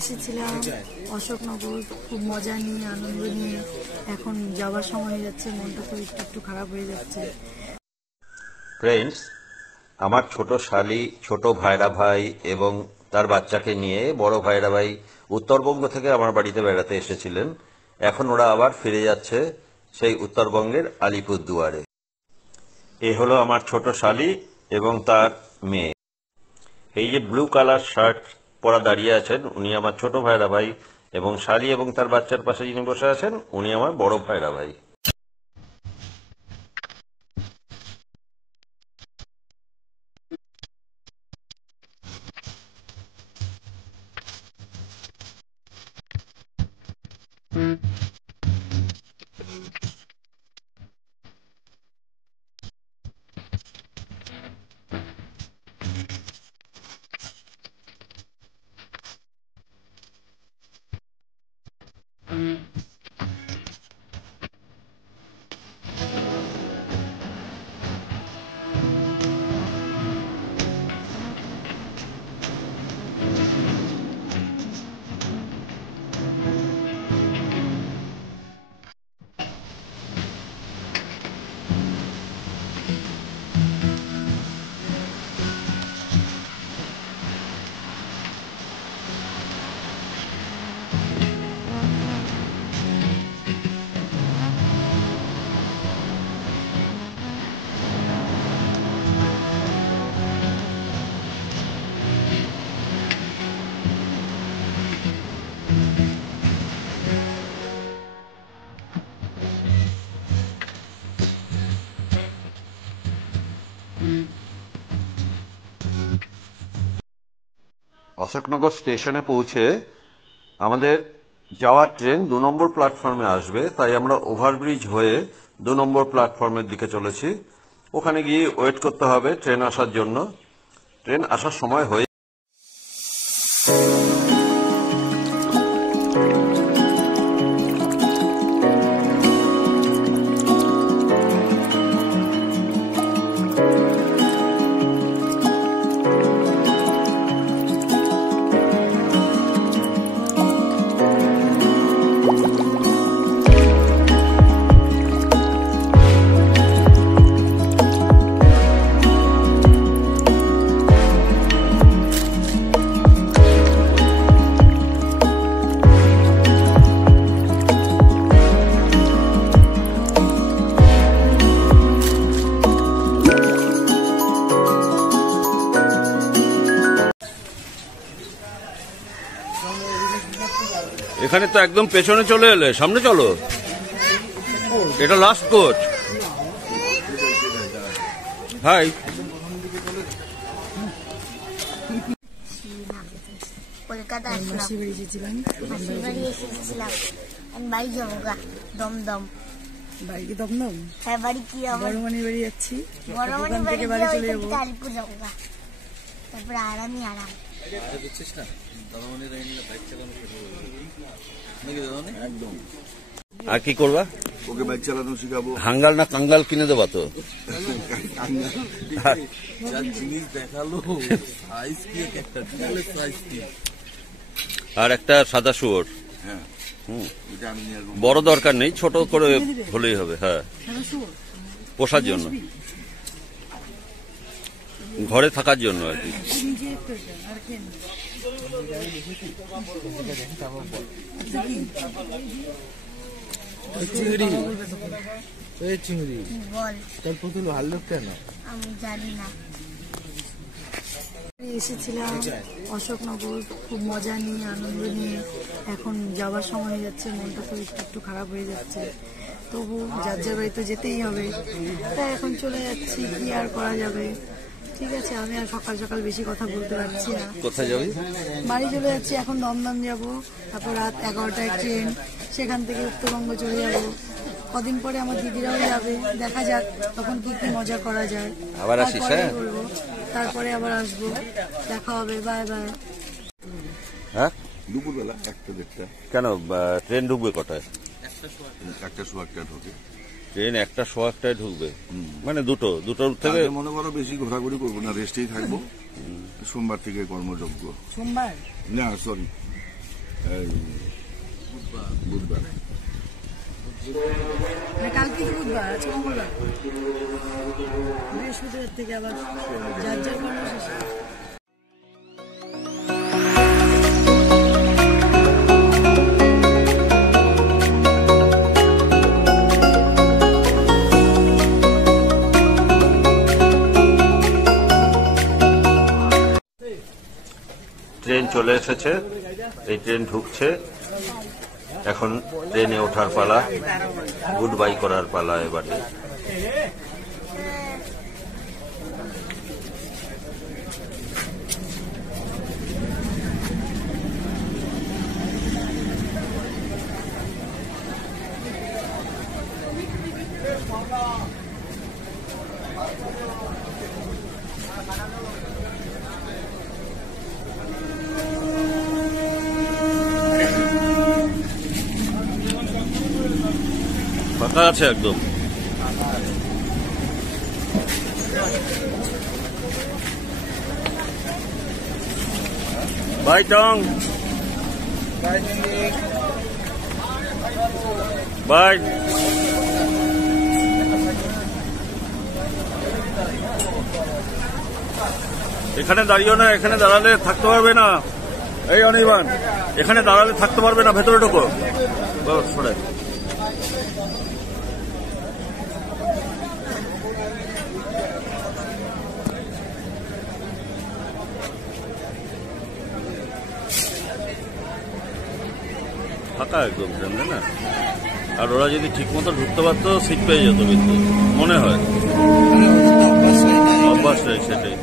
এসেছিলাম অশোকনগর, খুব মজা নিয়ে আনন্দ নিয়ে। এখন যাওয়ার সময় হয়ে যাচ্ছে, মনটা তো একটু একটু খারাপ হয়ে যাচ্ছে। ফ্রেন্ডস, আমার ছোট শালি, ছোট ভাইরা ভাই এবং তার বাচ্চাকে নিয়ে বড় ভাইরা ভাই উত্তরবঙ্গ থেকে আমার বাড়িতে বেড়াতে এসেছিলেন। এখন ওরা আবার ফিরে যাচ্ছে সেই উত্তরবঙ্গের আলিপুরদুয়ারে। এ হলো আমার ছোট শালি এবং তার মেয়ে। এই যে ব্লু কালার শার্ট পরা দাঁড়িয়ে আছেন, উনি আমার ছোট ভাইরা ভাই, এবং শালি এবং তার বাচ্চার পাশে যিনি বসে আছেন উনি আমার বড় ভাইরা ভাই। অশোকনগর স্টেশনে পৌঁছে আমাদের যাওয়ার ট্রেন ২ নম্বর প্ল্যাটফর্মে আসবে, তাই আমরা ওভারব্রিজ হয়ে ২ নম্বর প্ল্যাটফর্মের দিকে চলেছি। ওখানে গিয়ে ওয়েট করতে হবে ট্রেন আসার জন্য। ট্রেন আসার সময় হয়ে এখানে তো একদম পেছনে চলে এলে, সামনে চলো। এটা লাস্ট কোচ। হাই, কলকাতা এসেছিলাম। আমি বাড়ি যাবো গা, দমদম। বাড়ি কি দমদম? হ্যাঁ, বাড়ি কি বড়মানি বাড়ি যাচ্ছি। বড়মানি বাড়ি থেকে বাড়ি চলে যাবো, আলিপুর যাবো গা, তারপরে আরামই আরাম। আর কি করবা? ওকে বাইক চালানো শিখাবো। হাঙ্গাল না কাঙ্গাল কিনে দেবা তো? জিনিস দেখালো, সাইজ কি একটা, সাইজ কি। আর একটা সাদা শুয়োর। হ্যাঁ, বড় দরকার নেই, ছোট করে হলেই হবে। হ্যাঁ, পোষার জন্য, ঘরে থাকার জন্য আর কি। চিংড়ি, চিংড়ি বল, তার পুতুল ভালো কেন? আমি জানি না। এসেছিলাম অশোকনগর, খুব মজা নিয়ে আনন্দ নিয়ে। এখন যাওয়ার সময় হয়ে যাচ্ছে, মনটা তো একটু একটু খারাপ হয়ে যাচ্ছে। তবু যার যার বাড়ি তো যেতেই হবে, তাই এখন চলে যাচ্ছি, কি আর করা যাবে। ঠিক আছে, আমি আর সকাল সকাল বেশি কথা বলতে পারছি না। কোথায় যাবি? বাড়ি চলে যাচ্ছি, এখন দমদম যাব, তারপর রাত 11টায় ট্রেন, সেখান থেকে উত্তরবঙ্গ চলে যাব। কদিন পরে আমার দিদিরাও যাবে, দেখা যাক তখন কি কি মজা করা যায়। আবার আসিস? হ্যাঁ, তারপরে আবার আসবো, দেখা হবে, বাই বাই। হ্যাঁ, দুপুরবেলা 1টা-1:30। কেন ট্রেন ঢুকবে কটায়? 1টা-1:15 ঢোকে ট্রেন। 1টা-1:15 ঢুকবে, মানে দুটোর থেকে। মনে করো বেশি ঘোরাঘুরি করবো না, রেস্টেই থাকবো। সোমবার থেকে কর্মযোগ্য। সোমবার না, সরি, বুধবারে। কালকে কি বুধবার, আজকে মঙ্গলবার, বৃহস্পতিবার থেকে আবার যার যার কর্মশেষে। ট্রেন চলে এসেছে, এই ট্রেন ঢুকছে, এখন ট্রেনে ওঠার পালা, গুড বাই করার পালা এবারে। ফাঁকা আছে একদম। বাই টং, বাই। এখানে দাঁড়িয়েও না, এখানে দাঁড়ালে থাকতে পারবে না। এই অনির্বাণ, এখানে দাঁড়ালে থাকতে পারবে না, ভেতরে ঢোকো। সরে ফাঁকা একদম ট্রেন, তাই না? আর ওরা যদি ঠিক মতো ঢুকতে পারতো সিট পেয়ে যেত, কিন্তু মনে হয় অভ্যাস নেই, সেটাই।